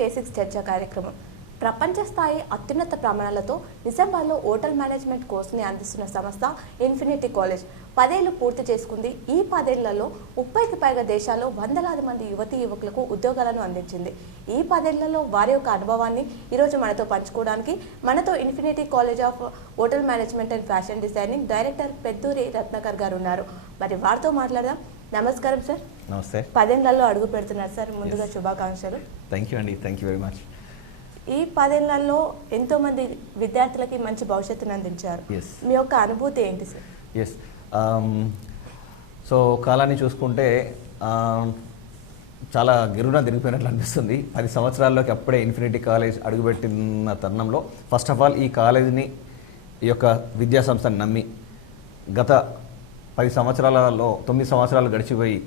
K6 చర్చా కార్యక్రమం. ప్రపంచ స్థాయి అత్యున్నత ప్రమాణాలతో నిజామాబాద్లో హోటల్ మేనేజ్మెంట్ కోర్సుని అందిస్తున్న సంస్థ ఇన్ఫినిటీ కాలేజ్ 10 ఏళ్లు పూర్తి చేసుకుంది. ఈ 10 ఏళ్లలో 30కి పైగా దేశాల్లో వందలాది మంది యువతీ యువకులకు ఉద్యోగాలను అందించింది. ఈ 10 ఏళ్లలో వారి యొక్క అనుభవాన్ని ఈరోజు మనతో పంచుకోవడానికి మనతో infinity college of hotel management and fashion designing director Peddoori Ratnakar గారు ఉన్నారు. మరి వారితో మాట్లాడదాం. నమస్కారం సార్. నమస్తే. 10 ఏళ్లలో అడుగు పెడుతున్నారు సార్. ముందుగా శుభాకాంక్షలు. థ్యాంక్ యూ అండి. Thank you very much. ఈ 10 ఏళ్లలో ఎంతో మంది విద్యార్థులకి మంచి భవిష్యత్తును అందించారు. మీ యొక్క అనుభూతి ఏంటి సార్? ఎస్, సో కాలాన్ని చూసుకుంటే చాలా గిరున తిరిగిపోయినట్లు అనిపిస్తుంది. 10 సంవత్సరాల్లోకి అప్పుడే ఇన్ఫినిటీ కాలేజ్ అడుగుపెట్టిన తరుణంలో ఫస్ట్ ఆఫ్ ఆల్ ఈ కాలేజీని, ఈ యొక్క విద్యా సంస్థని నమ్మి గత 10 సంవత్సరాలలో 9 సంవత్సరాలు గడిచిపోయి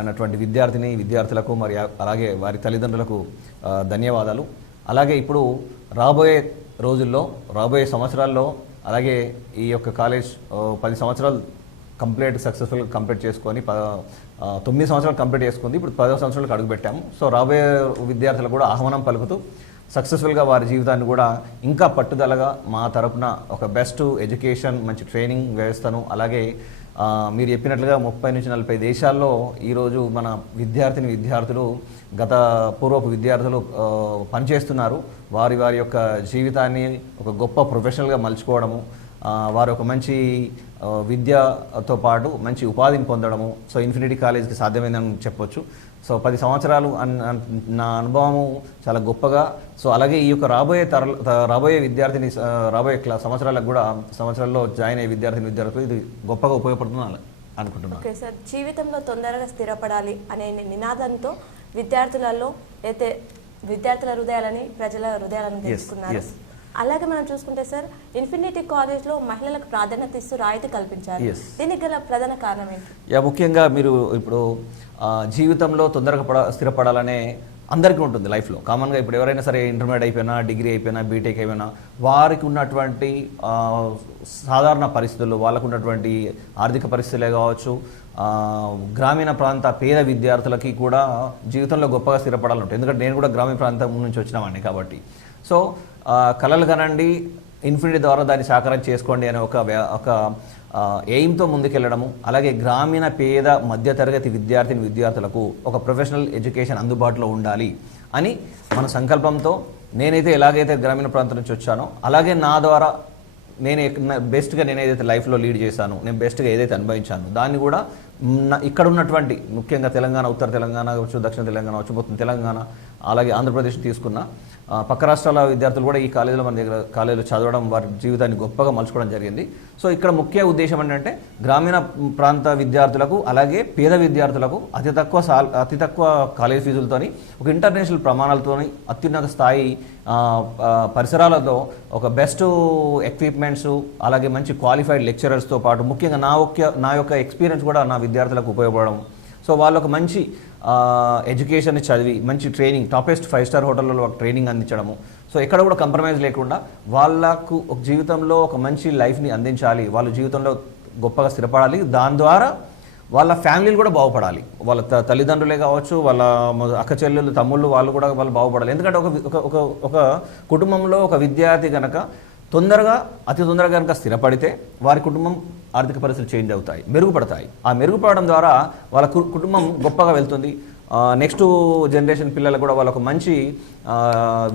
అన్నటువంటి విద్యార్థులకు మరి అలాగే వారి తల్లిదండ్రులకు ధన్యవాదాలు. అలాగే ఇప్పుడు రాబోయే రోజుల్లో, రాబోయే సంవత్సరాల్లో అలాగే ఈ యొక్క కాలేజ్ 10 సంవత్సరాలు సక్సెస్ఫుల్గా కంప్లీట్ చేసుకొని 9 సంవత్సరాలు కంప్లీట్ చేసుకుంది. ఇప్పుడు 10వ సంవత్సరాలకు అడుగుపెట్టాము. సో రాబోయే విద్యార్థులకు కూడా ఆహ్వానం పలుకుతూ సక్సెస్ఫుల్గా వారి జీవితాన్ని కూడా ఇంకా పట్టుదలగా మా తరపున ఒక బెస్ట్ ఎడ్యుకేషన్, మంచి ట్రైనింగ్ వ్యవస్థను, అలాగే మీరు చెప్పినట్లుగా 30 నుంచి 40 దేశాల్లో ఈరోజు మన విద్యార్థులు గత పూర్వపు విద్యార్థులు పనిచేస్తున్నారు. వారి యొక్క జీవితాన్ని ఒక గొప్ప ప్రొఫెషనల్గా మలుచుకోవడము, వారు ఒక మంచి విద్యతో పాటు మంచి ఉపాధిని పొందడము సో ఇన్ఫినిటీ కాలేజ్కి సాధ్యమైందని చెప్పొచ్చు. సో 10 సంవత్సరాలు నా అనుభవము చాలా గొప్పగా. సో అలాగే ఈ యొక్క రాబోయే విద్యార్థిని రాబోయే సంవత్సరాలకు కూడా సంవత్సరాల్లో జాయిన్ అయ్యే విద్యార్థులు ఇది గొప్పగా ఉపయోగపడుతుందని అనుకుంటున్నాను. ఓకే సార్, జీవితంలో తొందరగా స్థిరపడాలి అనే నినాదంతో విద్యార్థుల హృదయాలని, ప్రజల హృదయాలను తెలుసుకున్నారు. అలాగే మనం చూసుకుంటే సార్, ఇన్ఫినిటీ కాలేజ్లో మహిళలకు ప్రాధాన్యత ఇస్తూ రాయితీ కల్పించారు. దీనికి గల ప్రధాన కారణం ఏంటి? ముఖ్యంగా మీరు ఇప్పుడు జీవితంలో తొందరగా స్థిరపడాలనే అందరికీ ఉంటుంది లైఫ్లో. కామన్గా ఇప్పుడు ఎవరైనా సరే ఇంటర్మీడియట్ అయిపోయినా, డిగ్రీ అయిపోయినా, బీటెక్ అయిపోయినా వారికి ఉన్నటువంటి సాధారణ పరిస్థితులు, వాళ్ళకు ఉన్నటువంటి ఆర్థిక పరిస్థితులే కావచ్చు, గ్రామీణ ప్రాంత పేద విద్యార్థులకి కూడా జీవితంలో గొప్పగా స్థిరపడాలంటుంది. ఎందుకంటే నేను కూడా గ్రామీణ ప్రాంతం నుంచి వచ్చినామండి. కాబట్టి సో కలలు కనండి, ఇన్ఫినిటీ ద్వారా దాన్ని సాకారం చేసుకోండి అనే ఒక ఎయిమ్తో ముందుకెళ్ళడము, అలాగే గ్రామీణ పేద మధ్యతరగతి విద్యార్థులకు ఒక ప్రొఫెషనల్ ఎడ్యుకేషన్ అందుబాటులో ఉండాలి అని మన సంకల్పంతో నేనైతే ఎలాగైతే గ్రామీణ ప్రాంతం నుంచి వచ్చానో అలాగే నా ద్వారా నేనైతే లైఫ్లో లీడ్ చేశాను, నేను బెస్ట్గా ఏదైతే అనుభవించాను దాన్ని కూడా ఇక్కడ ఉన్నటువంటి ముఖ్యంగా తెలంగాణ, ఉత్తర తెలంగాణ కావచ్చు, దక్షిణ తెలంగాణ కావచ్చు, మొత్తం తెలంగాణ అలాగే ఆంధ్రప్రదేశ్ తీసుకున్న పక్క రాష్ట్రాల విద్యార్థులు కూడా ఈ కాలేజీలో మన దగ్గర కాలేజీలో చదవడం, వారి జీవితాన్ని గొప్పగా మలుచుకోవడం జరిగింది. సో ఇక్కడ ముఖ్య ఉద్దేశం ఏంటంటే గ్రామీణ ప్రాంత విద్యార్థులకు అలాగే పేద విద్యార్థులకు అతి తక్కువ కాలేజ్ ఫీజులతోని, ఒక ఇంటర్నేషనల్ ప్రమాణాలతోని, అత్యున్నత స్థాయి పరిసరాలతో, ఒక బెస్ట్ ఎక్విప్మెంట్స్, అలాగే మంచి క్వాలిఫైడ్ లెక్చరర్స్తో పాటు ముఖ్యంగా నా యొక్క ఎక్స్పీరియన్స్ కూడా నా విద్యార్థులకు ఉపయోగపడడం. సో వాళ్ళకు మంచి ఎడ్యుకేషన్ చదివి మంచి ట్రైనింగ్, టాపెస్ట్ 5 స్టార్ హోటల్లో ట్రైనింగ్ అందించడము. సో ఎక్కడ కూడా కంప్రమైజ్ లేకుండా వాళ్ళకు ఒక జీవితంలో ఒక మంచి లైఫ్ని అందించాలి, వాళ్ళ జీవితంలో గొప్పగా స్థిరపడాలి, దాని ద్వారా వాళ్ళ ఫ్యామిలీలు కూడా బాగుపడాలి, వాళ్ళ తల్లిదండ్రులే కావచ్చు, వాళ్ళ అక్క చెల్లెళ్ళు, తమ్ముళ్ళు వాళ్ళు బాగుపడాలి. ఎందుకంటే ఒక కుటుంబంలో ఒక విద్యార్థి కనుక అతి తొందరగా కనుక స్థిరపడితే వారి కుటుంబం ఆర్థిక పరిస్థితులు చేంజ్ అవుతాయి, మెరుగుపడతాయి. ఆ మెరుగుపడడం ద్వారా వాళ్ళ కుటుంబం గొప్పగా వెళ్తుంది. నెక్స్ట్ జనరేషన్ పిల్లలకు కూడా వాళ్ళకు మంచి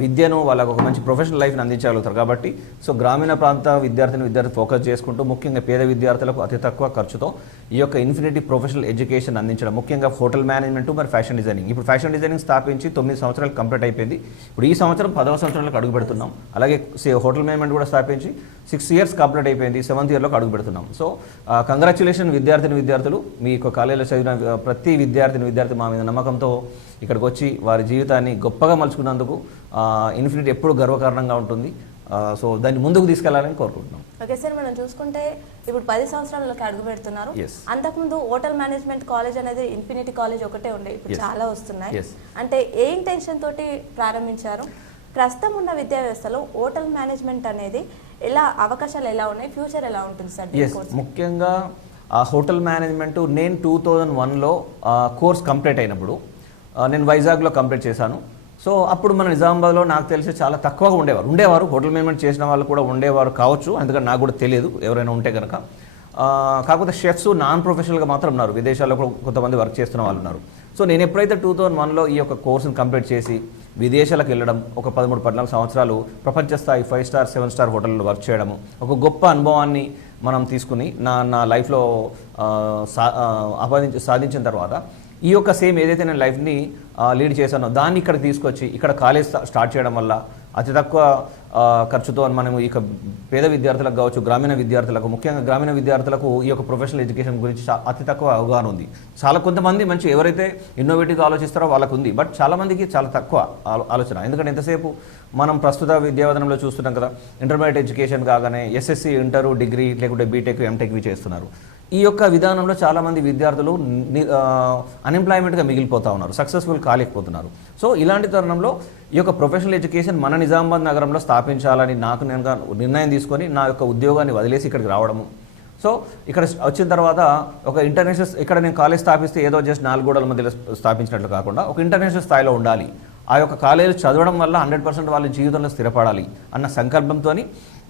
విద్యను, వాళ్ళకు ఒక మంచి ప్రొఫెషనల్ లైఫ్ని అందించగలుగుతారు. కాబట్టి సో గ్రామీణ ప్రాంత విద్యార్థి ఫోకస్ చేసుకుంటూ ముఖ్యంగా పేద విద్యార్థులకు అతి తక్కువ ఖర్చుతో ఈ యొక్క ఇన్ఫినిటీ ప్రొఫెషనల్ ఎడ్యుకేషన్ అందించడం, ముఖ్యంగా హోటల్ మేనేజ్మెంట్ మరి ఫ్యాషన్ డిజైనింగ్. ఇప్పుడు ఫ్యాషన్ డిజైనింగ్ స్థాపించి 9 సంవత్సరాలు కంప్లీట్ అయిపోయింది. ఇప్పుడు ఈ సంవత్సరం 10వ సంవత్సరాలకు అడుగు పెడుతున్నాం. అలాగే హోటల్ మేనేజ్మెంట్ కూడా స్థాపించి 6 ఇయర్స్ కంప్లీట్ అయిపోయింది, 7th ఇయర్లోకి అడుగు పెడుతున్నాం. సో కంగ్రాచ్యులేషన్ విద్యార్థులు, మీ యొక్క కాలేజీలో చదివిన ప్రతి విద్యార్థి మా మీద నమ్మకంతో ఇక్కడికి వచ్చి వారి జీవితాన్ని గొప్పగా మలుచుకున్నందుకు ఇన్ఫినిటీ ఎప్పుడు గర్వకారణంగా ఉంటుంది. సో దాన్ని ముందుకు తీసుకెళ్లాలని కోరుకుంటున్నాం. ఓకే సార్, మనం చూసుకుంటే ఇప్పుడు 10 సంవత్సరాలకి అడుగు పెడుతున్నారు. అంతకుముందు హోటల్ మేనేజ్మెంట్ కాలేజ్ అనేది ఇన్ఫినిటీ కాలేజ్ ఒకటే ఉండే, ఇప్పుడు చాలా వస్తున్నాయి. అంటే ఏ ఇంటెన్షన్ తోటి ప్రారంభించారు? ప్రస్తుతం ఉన్న విద్యా వ్యవస్థలో హోటల్ మేనేజ్మెంట్ అనేది అవకాశాలు ఎలా ఉన్నాయి, ఫ్యూచర్ ఎలా ఉంటుంది సార్? ముఖ్యంగా హోటల్ మేనేజ్మెంట్ నేను 2001లో కోర్స్ కంప్లీట్ అయినప్పుడు నేను వైజాగ్లో కంప్లీట్ చేశాను. సో అప్పుడు మన నిజామాబాద్లో నాకు తెలిసి చాలా తక్కువగా ఉండేవారు హోటల్ మేనేజ్మెంట్ చేసిన వాళ్ళు కూడా ఉండేవారు కావచ్చు, ఎందుకంటే నాకు కూడా తెలియదు ఎవరైనా ఉంటే కనుక. కాకపోతే షెఫ్స్ నాన్ ప్రొఫెషనల్గా మాత్రం ఉన్నారు, విదేశాల్లో కూడా కొంతమంది వర్క్ చేస్తున్న వాళ్ళు ఉన్నారు. సో నేను ఎప్పుడైతే 2001లో ఈ యొక్క కోర్సును కంప్లీట్ చేసి విదేశాలకు వెళ్ళడం, ఒక 13-14 సంవత్సరాలు ప్రపంచ స్థాయి 5 స్టార్ 7 స్టార్ హోటల్లో వర్క్ చేయడము, ఒక గొప్ప అనుభవాన్ని మనం తీసుకుని నా లైఫ్లో సాధించిన తర్వాత ఈ యొక్క సేమ్ ఏదైతే నేను లైఫ్ని లీడ్ చేశానో దాన్ని ఇక్కడికి తీసుకొచ్చి ఇక్కడ కాలేజ్ స్టార్ట్ చేయడం వల్ల అతి తక్కువ ఖర్చుతో మనం ఇక పేద విద్యార్థులకు కావచ్చు, గ్రామీణ విద్యార్థులకు, ముఖ్యంగా గ్రామీణ విద్యార్థులకు ఈ యొక్క ప్రొఫెషనల్ ఎడ్యుకేషన్ గురించి అతి తక్కువ అవగాహన ఉంది. చాలా కొంతమంది మంచి ఎవరైతే ఇన్నోవేటివ్గా ఆలోచిస్తారో వాళ్ళకు ఉంది, బట్ చాలామందికి చాలా తక్కువ ఆలోచన. ఎందుకంటే ఎంతసేపు మనం ప్రస్తుత విద్యావదనంలో చూస్తున్నాం కదా, ఇంటర్మీడియట్ ఎడ్యుకేషన్ కాగానే ఎస్ఎస్సి, ఇంటరు, డిగ్రీ లేకుంటే బీటెక్, ఎంటెక్వి చేస్తున్నారు. ఈ యొక్క విధానంలో చాలామంది విద్యార్థులు అన్ఎంప్లాయ్మెంట్గా మిగిలిపోతూ ఉన్నారు, సక్సెస్ఫుల్ కాలేకపోతున్నారు. సో ఇలాంటి తరుణంలో ఈ యొక్క ప్రొఫెషనల్ ఎడ్యుకేషన్ మన నిజామాబాద్ నగరంలో స్థాపించాలని నేను నిర్ణయం తీసుకొని నా యొక్క ఉద్యోగాన్ని వదిలేసి ఇక్కడికి రావడము. సో ఇక్కడ వచ్చిన తర్వాత ఒక ఇంటర్నేషనల్, ఇక్కడ నేను కాలేజ్ స్థాపిస్తే ఏదో జస్ట్ 4 గోడల మధ్యలో స్థాపించినట్లు కాకుండా ఒక ఇంటర్నేషనల్ స్థాయిలో ఉండాలి, ఆ యొక్క కాలేజీలు చదవడం వల్ల 100% వాళ్ళ జీవితంలో స్థిరపడాలి అన్న సంకల్పంతో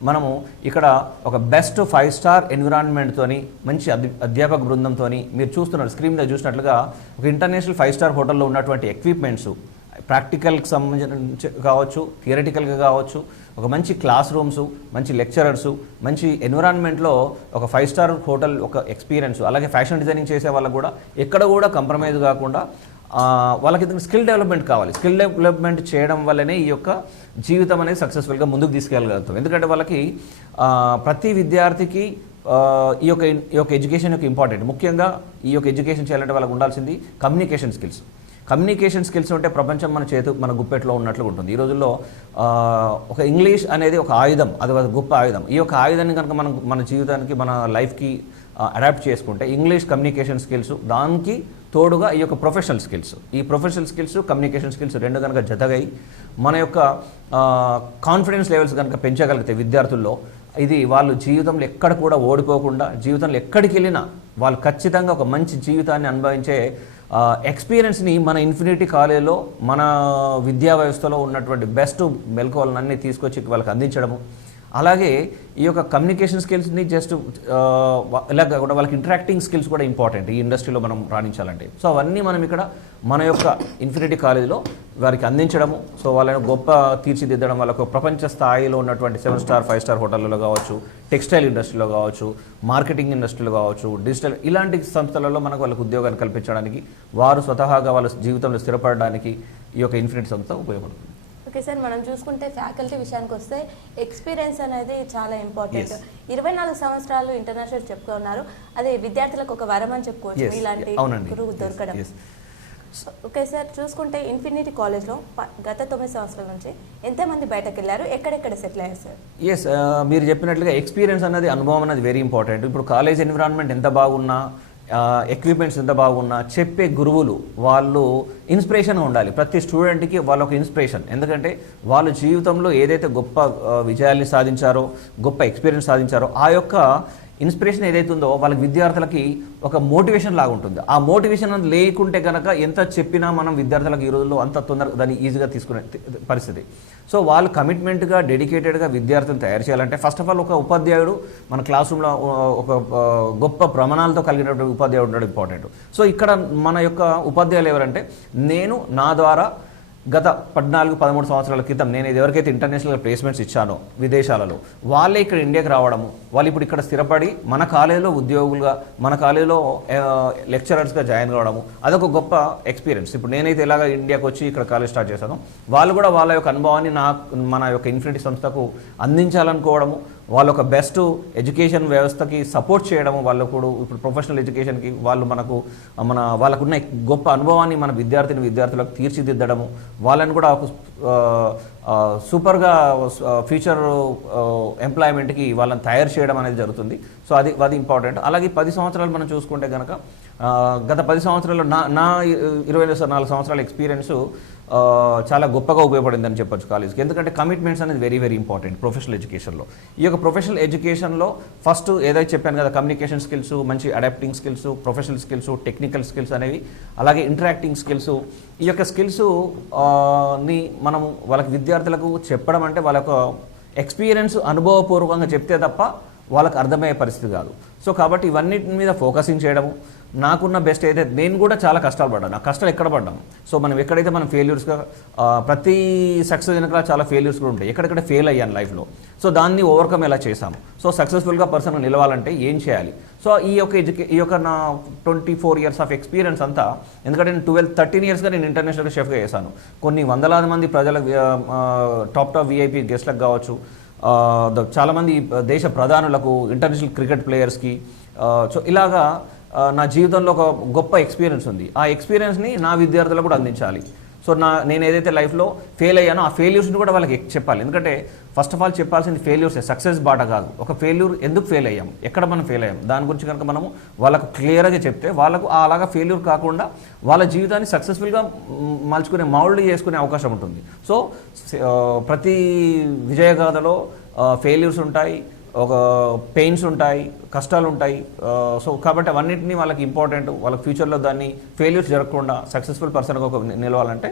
మనము ఇక్కడ ఒక బెస్ట్ 5 స్టార్ ఎన్విరాన్మెంట్తో మంచి అధ్యాపక బృందంతో మీరు చూస్తున్నారు స్క్రీన్ మీద చూసినట్లుగా ఒక ఇంటర్నేషనల్ 5 స్టార్ హోటల్లో ఉన్నటువంటి ఎక్విప్మెంట్స్, ప్రాక్టికల్కి సంబంధించి కావచ్చు, థియరటికల్గా కావచ్చు, ఒక మంచి క్లాస్ రూమ్స్, మంచి లెక్చరర్స్, మంచి ఎన్విరాన్మెంట్లో ఒక 5 స్టార్ హోటల్ ఒక ఎక్స్పీరియన్స్. అలాగే ఫ్యాషన్ డిజైనింగ్ చేసే వాళ్ళకు కూడా ఎక్కడ కూడా కంప్రమైజ్ కాకుండా వాళ్ళకి స్కిల్ డెవలప్మెంట్ కావాలి. స్కిల్ డెవలప్మెంట్ చేయడం వల్లనే ఈ యొక్క జీవితం అనేది సక్సెస్ఫుల్గా ముందుకు తీసుకెళ్ళగలుగుతాం. ఎందుకంటే వాళ్ళకి ప్రతి విద్యార్థికి ఈ యొక్క ఎడ్యుకేషన్ యొక్క ఇంపార్టెంట్. ముఖ్యంగా ఈ యొక్క ఎడ్యుకేషన్ చేయాలంటే వాళ్ళకి ఉండాల్సింది కమ్యూనికేషన్ స్కిల్స్. కమ్యూనికేషన్ స్కిల్స్ ఉంటే ప్రపంచం మన గుప్పెట్లో ఉన్నట్లుగా ఉంటుంది. ఈ రోజుల్లో ఒక ఇంగ్లీష్ అనేది ఒక ఆయుధం, అది ఒక గొప్ప ఆయుధం. ఈ యొక్క ఆయుధాన్ని కనుక మన జీవితానికి, మన లైఫ్కి అడాప్ట్ చేసుకుంటే ఇంగ్లీష్, కమ్యూనికేషన్ స్కిల్స్, దానికి తోడుగా ఈ యొక్క ప్రొఫెషనల్ స్కిల్స్, ఈ ప్రొఫెషనల్ స్కిల్స్, కమ్యూనికేషన్ స్కిల్స్ రెండు కనుక జతగై మన యొక్క కాన్ఫిడెన్స్ లెవెల్స్ కనుక పెంచగలిగితే విద్యార్థుల్లో, ఇది వాళ్ళు జీవితంలో ఎక్కడ కూడా ఓడిపోకుండా, జీవితంలో ఎక్కడికి వెళ్ళినా వాళ్ళు ఖచ్చితంగా ఒక మంచి జీవితాన్ని అనుభవించే ఎక్స్పీరియన్స్ని మన ఇన్ఫినిటీ కాలేజ్లో, మన విద్యా వ్యవస్థలో ఉన్నటువంటి బెస్ట్ మెలకువలన్నీ తీసుకొచ్చి వాళ్ళకి అందించడము. అలాగే ఈ యొక్క కమ్యూనికేషన్ స్కిల్స్ని జస్ట్ ఇలా కాకుండా వాళ్ళకి ఇంటరాక్టింగ్ స్కిల్స్ కూడా ఇంపార్టెంట్ ఈ ఇండస్ట్రీలో మనం రాణించాలంటే. సో అవన్నీ మనం ఇక్కడ మన యొక్క ఇన్ఫినిటీ కాలేజీలో వారికి అందించడము. సో వాళ్ళని గొప్ప తీర్చిదిద్దడం, వాళ్ళకు ప్రపంచ స్థాయిలో ఉన్నటువంటి 7 స్టార్ 5 స్టార్ హోటళ్ళలో కావచ్చు, టెక్స్టైల్ ఇండస్ట్రీలో కావచ్చు, మార్కెటింగ్ ఇండస్ట్రీలో కావచ్చు, డిజిటల్ ఇలాంటి సంస్థలలో మనకు వాళ్ళకు ఉద్యోగాన్ని కల్పించడానికి, వారు స్వతహాగా వాళ్ళ జీవితంలో స్థిరపడడానికి ఈ యొక్క ఇన్ఫినిటీ సంస్థ ఉపయోగపడుతుంది. ఓకే సార్, మనం చూసుకుంటే ఫ్యాకల్టీ విషయానికి వస్తే ఎక్స్పీరియన్స్ అనేది చాలా ఇంపార్టెంట్. 24 సంవత్సరాలు ఇంటర్నేషనల్ చెప్పుకున్నారు, అది విద్యార్థులకు ఒక వరం అని చెప్పుకోవచ్చు ఇలాంటి గురువు దొరకడం. ఓకే సార్, చూసుకుంటే ఇన్ఫినిటీ కాలేజ్లో గత 9 సంవత్సరాల నుంచి ఎంతమంది బయటకు వెళ్ళారు, ఎక్కడెక్కడ సెటిల్ అయ్యారు సార్? ఎస్, మీరు చెప్పినట్లుగా ఎక్స్పీరియన్స్ అనేది, అనుభవం అనేది వెరీ ఇంపార్టెంట్. ఇప్పుడు కాలేజ్ ఎన్విరాన్మెంట్ ఎంత బాగున్నా, ఎక్విప్మెంట్స్ ఎంత బాగున్నా, చెప్పే గురువులు వాళ్ళు ఇన్స్పిరేషన్గా ఉండాలి. ప్రతి స్టూడెంట్కి వాళ్ళ ఒక ఇన్స్పిరేషన్. ఎందుకంటే వాళ్ళు జీవితంలో ఏదైతే గొప్ప విజయాల్ని సాధించారో, గొప్ప ఎక్స్పీరియన్స్ సాధించారో, ఆ యొక్క ఇన్స్పిరేషన్ ఏదైతే ఉందో వాళ్ళకి విద్యార్థులకి ఒక మోటివేషన్ లాగా ఉంటుంది. ఆ మోటివేషన్ లేకుంటే కనుక ఎంత చెప్పినా మనం విద్యార్థులకు ఈ రోజుల్లో అంత తొందరగా దాన్ని ఈజీగా తీసుకునే పరిస్థితి. సో వాళ్ళు కమిట్మెంట్గా, డెడికేటెడ్గా విద్యార్థులను తయారు చేయాలంటే ఫస్ట్ ఆఫ్ ఆల్ ఒక ఉపాధ్యాయుడు మన క్లాస్ రూమ్లో ఒక గొప్ప ప్రమాణాలతో కలిగినటువంటి ఉపాధ్యాయుడు ఉండడం ఇంపార్టెంట్. సో ఇక్కడ మన యొక్క ఉపాధ్యాయులు ఎవరంటే, నేను నా ద్వారా గత 14-13 సంవత్సరాల క్రితం నేను ఎవరికైతే ఇంటర్నేషనల్ ప్లేస్మెంట్స్ ఇచ్చానో విదేశాలలో, వాళ్ళే ఇక్కడ ఇండియాకి రావడము, వాళ్ళు ఇప్పుడు ఇక్కడ స్థిరపడి మన కాలేజీలో ఉద్యోగులుగా, మన కాలేజీలో లెక్చరర్స్గా జాయిన్ కావడము, అదొక గొప్ప ఎక్స్పీరియన్స్. ఇప్పుడు నేనైతే ఎలాగ ఇండియాకి వచ్చి ఇక్కడ కాలేజ్ స్టార్ట్ చేశానో, వాళ్ళు కూడా వాళ్ళ యొక్క అనుభవాన్ని మన యొక్క ఇన్ఫినిటీ సంస్థకు అందించాలనుకోవడము, వాళ్ళ ఒక బెస్ట్ ఎడ్యుకేషన్ వ్యవస్థకి సపోర్ట్ చేయడము, వాళ్ళు కూడా ఇప్పుడు ప్రొఫెషనల్ ఎడ్యుకేషన్కి వాళ్ళు వాళ్ళకున్న గొప్ప అనుభవాన్ని మన విద్యార్థులకు తీర్చిదిద్దడము, వాళ్ళని కూడా సూపర్గా ఫ్యూచర్ ఎంప్లాయ్మెంట్కి వాళ్ళని తయారు చేయడం అనేది జరుగుతుంది. సో అది ఇంపార్టెంట్. అలాగే 10 సంవత్సరాలు మనం చూసుకుంటే కనుక, గత 10 సంవత్సరాల్లో నా 24 సంవత్సరాల ఎక్స్పీరియన్స్ చాలా గొప్పగా ఉపయోగపడిందని చెప్పొచ్చు కాలేజ్కి. ఎందుకంటే కమిట్మెంట్స్ అనేది వెరీ వెరీ ఇంపార్టెంట్ ప్రొఫెషనల్ ఎడ్యుకేషన్లో. ఈ యొక్క ప్రొఫెషనల్ ఎడ్యుకేషన్లో ఫస్ట్ ఏదైతే చెప్పాను కదా, కమ్యూనికేషన్ స్కిల్స్, మంచి adapting skills, professional skills, technical skills అనేవి, అలాగే ఇంటరాక్టింగ్ స్కిల్స్. ఈ యొక్క స్కిల్స్ ని మనం వాళ్ళకి విద్యార్థులకు చెప్పడం అంటే వాళ్ళ యొక్క ఎక్స్పీరియన్స్ అనుభవపూర్వకంగా చెప్తే తప్ప వాళ్ళకి అర్థమయ్యే పరిస్థితి కాదు. సో కాబట్టి ఇవన్నిటి మీద ఫోకసింగ్ చేయడము, నాకున్న బెస్ట్ అయితే, నేను కూడా చాలా కష్టాలు పడ్డాను. ఆ కష్టాలు ఎక్కడ పడ్డాము, సో మనం ఎక్కడైతే మనం ఫెయిల్యూర్స్గా, ప్రతి సక్సెస్ వెనకాల చాలా ఫెయిల్యూర్స్ కూడా ఉంటాయి, ఎక్కడెక్కడ ఫెయిల్ అయ్యాను లైఫ్లో, సో దాన్ని ఓవర్కమ్ ఎలా చేశాము, సో సక్సెస్ఫుల్గా పర్సన్ నిలవాలంటే ఏం చేయాలి. సో ఈ యొక్క నా 24 years ఆఫ్ ఎక్స్పీరియన్స్ అంతా, ఎందుకంటే నేను 13 yearsగా నేను ఇంటర్నేషనల్గా షెఫ్గా చేశాను. కొన్ని వందలాది మంది ప్రజలకు, టాప్ విఐపీ గెస్ట్లకు కావచ్చు, చాలామంది దేశ ప్రధానులకు, ఇంటర్నేషనల్ క్రికెట్ ప్లేయర్స్కి, సో ఇలాగా నా జీవితంలో ఒక గొప్ప ఎక్స్పీరియన్స్ ఉంది. ఆ ఎక్స్పీరియన్స్ని నా విద్యార్థులకు కూడా అందించాలి. సో నేను ఏదైతే లైఫ్లో ఫెయిల్ అయ్యానో ఆ ఫెయిల్యూర్స్ని కూడా వాళ్ళకి చెప్పాలి. ఎందుకంటే ఫస్ట్ ఆఫ్ ఆల్ చెప్పాల్సింది ఫెయిల్యూర్సే, సక్సెస్ బాట కాదు. ఒక ఫెయిల్యూర్ ఎందుకు ఫెయిల్ అయ్యాం, ఎక్కడ మనం ఫెయిల్ అయ్యాం, దాని గురించి కనుక మనము వాళ్ళకు క్లియర్గా చెప్తే, వాళ్ళకు అలాగా ఫెయిల్యూర్ కాకుండా వాళ్ళ జీవితాన్ని సక్సెస్ఫుల్గా మలుచుకునే, మౌల్డ్ చేసుకునే అవకాశం ఉంటుంది. సో ప్రతి విజయగాథలో ఫెయిల్యూర్స్ ఉంటాయి, ఒక పెయిన్స్ ఉంటాయి, కష్టాలు ఉంటాయి. సో కాబట్టి అవన్నింటినీ వాళ్ళకి ఇంపార్టెంట్. వాళ్ళకి ఫ్యూచర్లో దాన్ని ఫెయిల్యూర్స్ జరగకుండా సక్సెస్ఫుల్ పర్సన్గా ఒక నిలవాలంటే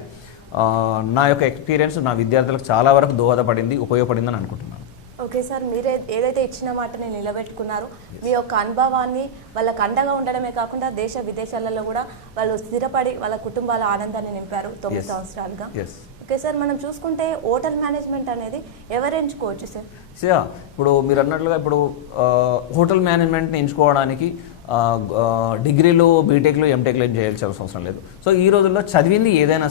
నా యొక్క ఎక్స్పీరియన్స్ నా విద్యార్థులకు చాలా వరకు దోహదపడింది, ఉపయోగపడిందని అనుకుంటున్నాను. ఓకే సార్, మీరే ఏదైతే ఇచ్చిన మాటని నిలబెట్టుకున్నారో, మీ యొక్క అనుభవాన్ని వాళ్ళకు అండగా ఉండడమే కాకుండా దేశ విదేశాలలో కూడా వాళ్ళు స్థిరపడి వాళ్ళ కుటుంబాల ఆనందాన్ని నింపారు 9 సంవత్సరాలుగా. ఓకే సార్, మనం చూసుకుంటే హోటల్ మేనేజ్మెంట్ అనేది ఎవరు ఎంచుకోవచ్చు సార్? ఇప్పుడు మీరు అన్నట్లుగా ఇప్పుడు హోటల్ మేనేజ్మెంట్ని ఎంచుకోవడానికి డిగ్రీలో, బీటెక్లో, ఎంటెక్లో ఏం చేయాల్సిన అవసరం లేదు. సో ఈ రోజుల్లో చదివింది ఏదైనా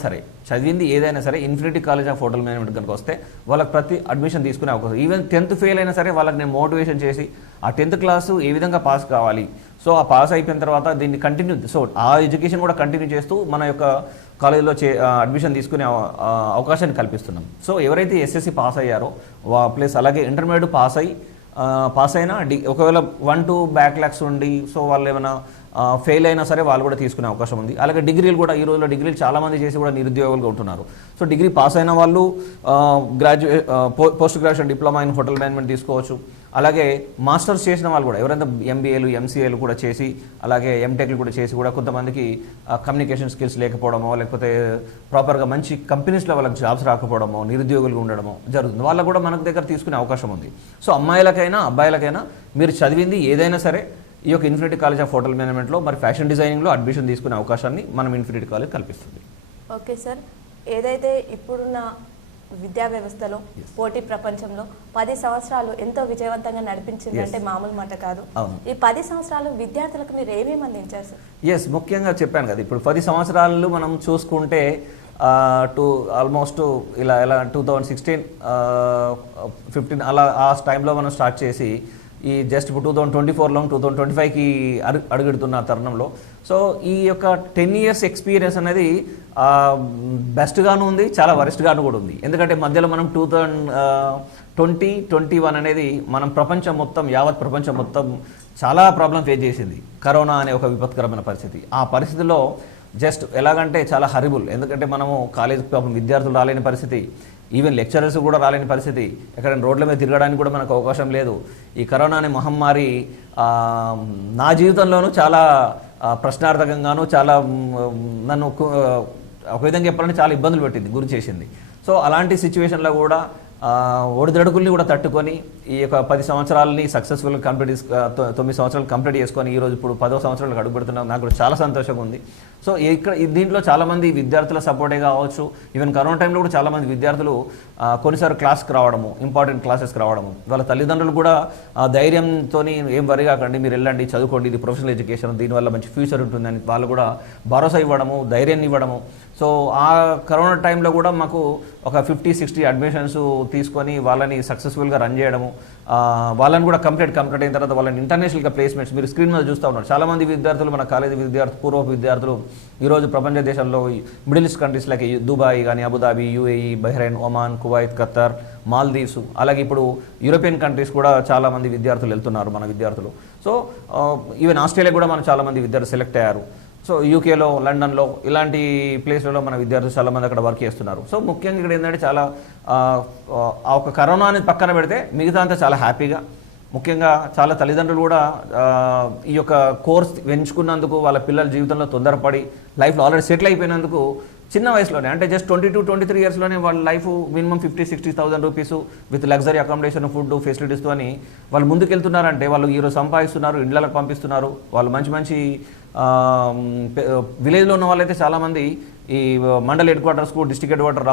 సరే infinity college of hotel management కనుక వస్తే వాళ్ళకి ప్రతి అడ్మిషన్ తీసుకునే అవకాశం. ఈవెన్ 10th ఫెయిల్ అయినా సరే వాళ్ళకి నేను మోటివేషన్ చేసి ఆ 10th క్లాసు ఏ విధంగా పాస్ కావాలి, సో ఆ పాస్ అయిపోయిన తర్వాత దీన్ని కంటిన్యూ, సో ఆ ఎడ్యుకేషన్ కూడా కంటిన్యూ చేస్తూ మన యొక్క కాలేజీలో అడ్మిషన్ తీసుకునే అవకాశాన్ని కల్పిస్తున్నాం. సో ఎవరైతే ఎస్ఎస్సి పాస్ అయ్యారో ప్లస్ అలాగే ఇంటర్మీడియట్ పాస్ అయినా ఒకవేళ 1-2 బ్యాక్లాగ్స్ ఉండి, సో వాళ్ళు ఏమైనా ఫెయిల్ అయినా సరే వాళ్ళు కూడా తీసుకునే అవకాశం ఉంది. అలాగే డిగ్రీలు కూడా, ఈ రోజుల్లో డిగ్రీలు చాలామంది చేసి కూడా నిరుద్యోగులుగా ఉంటున్నారు. సో డిగ్రీ పాస్ అయిన వాళ్ళు post graduation diploma in hotel management తీసుకోవచ్చు. అలాగే మాస్టర్స్ చేసిన వాళ్ళు కూడా, ఎవరైనా ఎంబీఏలు, ఎంసీఏలు కూడా చేసి, అలాగే ఎంటెక్లు కూడా చేసి కూడా, కొంతమందికి కమ్యూనికేషన్ స్కిల్స్ లేకపోవడమో, లేకపోతే ప్రాపర్గా మంచి కంపెనీస్లో వాళ్ళకి జాబ్స్ రాకపోవడమో, నిరుద్యోగులుగా ఉండడమో జరుగుతుంది. వాళ్ళకు కూడా మనకు దగ్గర తీసుకునే అవకాశం ఉంది. సో అమ్మాయిలకైనా అబ్బాయిలకైనా మీరు చదివింది ఏదైనా సరే ఈ యొక్క ఇన్ఫినిటీ కాలేజ్ ఆఫ్ హోటల్ మేనేజ్మెంట్లో మరి ఫ్యాషన్ డిజైనింగ్లో అడ్మిషన్ తీసుకునే అవకాశాన్ని మనం ఇన్ఫినిటీ కాలేజ్ కల్పిస్తుంది. ఓకే సార్, ఏదైతే ఇప్పుడున్న విద్యా వ్యవస్థలో, పోటీ ప్రపంచంలో 10 సంవత్సరాలు ఎంతో విజయవంతంగా నడిపించింది అంటే మామూలు మాట కాదు. ఈ 10 సంవత్సరాలు విద్యార్థులకు మీరు ఏమేమి అందించారు సార్? ముఖ్యంగా చెప్పాను కదా, ఇప్పుడు 10 సంవత్సరాలు మనం చూసుకుంటే ఆల్మోస్ట్ ఇలా 2016, 15 అలా ఆ టైంలో మనం స్టార్ట్ చేసి ఈ జస్ట్ ఇప్పుడు 2024లో 2025కి అడుగెడుతున్న తరుణంలో, సో ఈ యొక్క 10 years ఎక్స్పీరియన్స్ అనేది బెస్ట్గాను ఉంది, చాలా వరెస్ట్గాను కూడా ఉంది. ఎందుకంటే మధ్యలో మనం 2020-21 అనేది మనం యావత్ ప్రపంచం మొత్తం చాలా ప్రాబ్లం ఫేస్ చేసింది. కరోనా అనే ఒక విపత్కరమైన పరిస్థితి. ఆ పరిస్థితిలో జస్ట్ ఎలాగంటే చాలా హరిబుల్. ఎందుకంటే మనము కాలేజ్ విద్యార్థులు రాలేని పరిస్థితి, ఈవెన్ లెక్చరర్స్ కూడా రాలేని పరిస్థితి, ఎక్కడైనా రోడ్ల మీద తిరగడానికి కూడా మనకు అవకాశం లేదు. ఈ కరోనా అనే మహమ్మారి నా జీవితంలోనూ చాలా ప్రశ్నార్థకంగాను, చాలా నన్ను ఒక విధంగా చెప్పాలంటే చాలా ఇబ్బందులు పెట్టింది, గురి చేసింది. సో అలాంటి సిచ్యువేషన్లో కూడా ఒడిదడుకుల్ని కూడా తట్టుకొని ఈ యొక్క 10 సంవత్సరాలని సక్సెస్ఫుల్గా 9 సంవత్సరాలు కంప్లీట్ చేసుకొని ఈరోజు ఇప్పుడు 10వ సంవత్సరాలకు అడుగుపెడుతున్నాం. నాకు కూడా చాలా సంతోషంగా ఉంది. సో దీంట్లో చాలామంది విద్యార్థుల సపోర్టే కావచ్చు. ఈవెన్ కరోనా టైంలో కూడా చాలామంది విద్యార్థులు కొన్నిసార్లు క్లాస్కి రావడము, ఇంపార్టెంట్ క్లాసెస్కి రావడము, వాళ్ళ తల్లిదండ్రులు కూడా ధైర్యంతో ఏం వరి కాకండి, మీరు వెళ్ళండి, చదువుకోండి, ఇది ప్రొఫెషనల్ ఎడ్యుకేషన్, దీనివల్ల మంచి ఫ్యూచర్ ఉంటుందని వాళ్ళు కూడా భరోసా ఇవ్వడము, ధైర్యాన్ని ఇవ్వడము. సో ఆ కరోనా టైంలో కూడా మాకు ఒక 50-60 అడ్మిషన్స్ తీసుకొని వాళ్ళని సక్సెస్ఫుల్గా రన్ చేయడము, వాళ్ళని కూడా కంప్లీట్ అయిన తర్వాత వాళ్ళని ఇంటర్నేషనల్గా ప్లేస్మెంట్స్ మీరు స్క్రీన్ మీద చూస్తూ ఉన్నారు. చాలామంది విద్యార్థులు, మన కాలేజీ పూర్వపు విద్యార్థులు ఈరోజు ప్రపంచ దేశాల్లో middle east countries like Dubai కానీ, Abu Dhabi, UAE, Bahrain, Oman, Kuwait, Qatar, Maldives, అలాగే ఇప్పుడు యూరోపియన్ కంట్రీస్ కూడా చాలామంది విద్యార్థులు వెళ్తున్నారు మన విద్యార్థులు. సో ఈవెన్ ఆస్ట్రేలియా కూడా మన చాలామంది విద్యార్థులు సెలెక్ట్ అయ్యారు. సో యూకేలో, లండన్లో ఇలాంటి ప్లేస్లలో మన విద్యార్థులు చాలామంది అక్కడ వర్క్ చేస్తున్నారు. సో ముఖ్యంగా ఇక్కడ ఏంటంటే చాలా ఆ ఒక కరోనా అనేది పక్కన పెడితే మిగతా అంతా చాలా హ్యాపీగా ముఖ్యంగా చాలా తల్లిదండ్రులు కూడా ఈ యొక్క కోర్స్ ఎంచుకున్నందుకు వాళ్ళ పిల్లల జీవితంలో తొందరపడి లైఫ్లో ఆల్రెడీ సెటిల్ అయిపోయినందుకు చిన్న వయసులోనే అంటే జస్ట్ 22-23 ఇయర్స్లోనే వాళ్ళ life minimum 50,000-60,000 rupees with luxury accommodation, food ఫెసిలిటీస్తో అని వాళ్ళు ముందుకెళ్తున్నారంటే వాళ్ళు ఈరోజు సంపాదిస్తున్నారు, ఇండ్లకు పంపిస్తున్నారు. వాళ్ళు మంచి మంచి విలేజ్లో ఉన్న వాళ్ళైతే చాలామంది ఈ మండల్ హెడ్ క్వార్టర్స్కు, డిస్ట్రిక్ట్ హెడ్ క్వార్టర్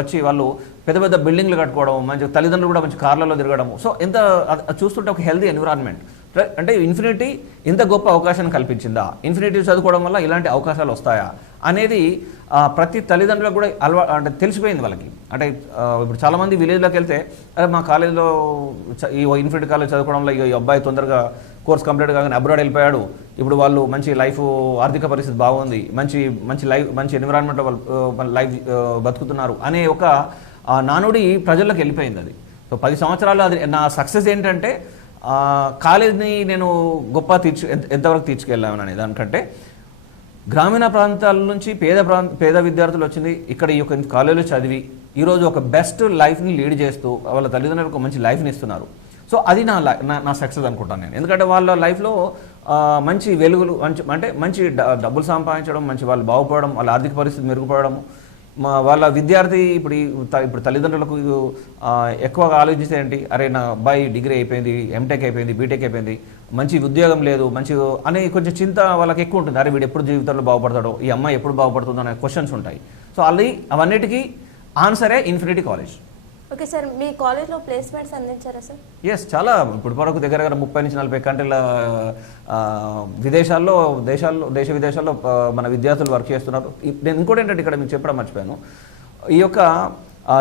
వచ్చి వాళ్ళు పెద్ద పెద్ద బిల్డింగ్లు కట్టుకోవడం, మంచి తల్లిదండ్రులు కూడా మంచి కార్లలో తిరగడం. సో ఎంత చూస్తుంటే ఒక హెల్తీ ఎన్విరాన్మెంట్. అంటే ఇన్ఫినిటీ ఇంత గొప్ప అవకాశాన్ని కల్పించిందా, ఇన్ఫినిటీ చదువుకోవడం వల్ల ఇలాంటి అవకాశాలు వస్తాయా అనేది ప్రతి తల్లిదండ్రులకు కూడా అంటే తెలిసిపోయింది వాళ్ళకి. అంటే ఇప్పుడు చాలామంది విలేజ్లోకి వెళ్తే అదే మా కాలేజీలో ఈ ఇన్ఫినిటీ కాలేజ్ చదువుకోవడం వల్ల ఈ అబ్బాయి తొందరగా కోర్స్ కంప్లీట్ కాగానే అబ్రాడ్ వెళ్ళిపోయాడు, ఇప్పుడు వాళ్ళు మంచి లైఫ్, ఆర్థిక పరిస్థితి బాగుంది, మంచి ఎన్విరాన్మెంట్లో వాళ్ళు లైఫ్ బతుకుతున్నారు అనే ఒక నానుడి ప్రజల్లోకి వెళ్ళిపోయింది. అది సో 10 సంవత్సరాలు అది నా సక్సెస్ ఏంటంటే కాలేజీని నేను ఎంతవరకు తీర్చుకెళ్ళాను అనే దానికంటే గ్రామీణ ప్రాంతాల నుంచి పేద విద్యార్థులు వచ్చింది ఇక్కడ ఈ యొక్క కాలేజీలో చదివి ఈరోజు ఒక బెస్ట్ లైఫ్ని లీడ్ చేస్తూ వాళ్ళ తల్లిదండ్రులకు మంచి లైఫ్ని ఇస్తున్నారు. సో అది నా సక్సెస్ అనుకుంటాను నేను. ఎందుకంటే వాళ్ళ లైఫ్లో మంచి వెలుగులు, మంచి డబ్బులు సంపాదించడం, మంచి వాళ్ళు బాగుపడడం, వాళ్ళ ఆర్థిక పరిస్థితి మెరుగుపడడం, వాళ్ళ విద్యార్థి ఇప్పుడు తల్లిదండ్రులకు ఎక్కువగా ఆలోచిస్తే ఏంటి, అరే నా అబ్బాయి డిగ్రీ అయిపోయింది, ఎంటెక్ అయిపోయింది, బీటెక్ అయిపోయింది, మంచి ఉద్యోగం లేదు, మంచి అనే కొంచెం చింత వాళ్ళకి ఎక్కువ ఉంటుంది. అరే వీడు ఎప్పుడు జీవితంలో బాగుపడతాడో, ఈ అమ్మాయి ఎప్పుడు బాగుపడుతుందో అనే క్వశ్చన్స్ ఉంటాయి. సో అవన్నిటికీ ఆన్సరే ఇన్ఫినిటీ కాలేజ్. ఓకే సార్, మీ కాలేజ్లో ప్లేస్మెంట్స్ అందించారా సార్? ఎస్, చాలా. ఇప్పుడు వరకు దగ్గర 30-40 కంట్రీల దేశ విదేశాల్లో మన విద్యార్థులు వర్క్ చేస్తున్నారు. నేను ఇంకోటి ఏంటంటే ఇక్కడ మీకు చెప్పడం మర్చిపోయాను, ఈ యొక్క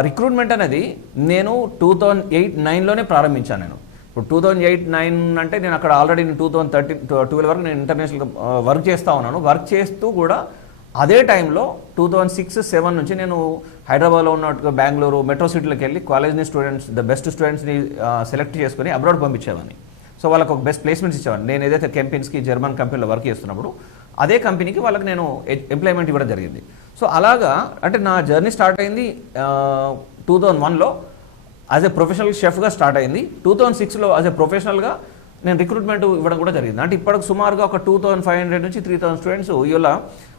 రిక్రూట్మెంట్ అనేది నేను 2008-9లోనే ప్రారంభించాను. నేను ఇప్పుడు 2008-9 అంటే నేను అక్కడ ఆల్రెడీ 2013-12 వరకు నేను ఇంటర్నేషనల్ వర్క్ చేస్తూ ఉన్నాను. వర్క్ చేస్తూ కూడా అదే టైంలో 2006-7 నుంచి నేను హైదరాబాద్లో ఉన్నట్టుగా బెంగళూరు మెట్రో సిటీలోకి వెళ్ళి కాలేజ్ని బెస్ట్ స్టూడెంట్స్ని సెలెక్ట్ చేసుకుని అబ్రాడ్ పంపించేవాడిని. సో వాళ్ళకి ఒక బెస్ట్ ప్లేస్మెంట్స్ ఇచ్చేవాడిని. నేను ఏదైతే కెంపెయిన్స్కి జర్మన్ కంపెనీలో వర్క్ చేస్తున్నప్పుడు అదే కంపెనీకి వాళ్ళకి నేను ఎంప్లాయ్మెంట్ ఇవ్వడం జరిగింది. సో అలాగా అంటే నా జర్నీ స్టార్ట్ అయింది 2001లో యాజ్ ఎ ప్రొఫెషనల్ షెఫ్గా స్టార్ట్ అయింది. 2006లో యాజ్ ఎ ప్రొఫెషనల్గా నేను రిక్రూట్మెంట్ ఇవ్వడం కూడా జరిగింది. అంటే ఇప్పటికి సుమారుగా ఒక 2500 నుంచి 3000 స్టూడెంట్స్ ఇవాళ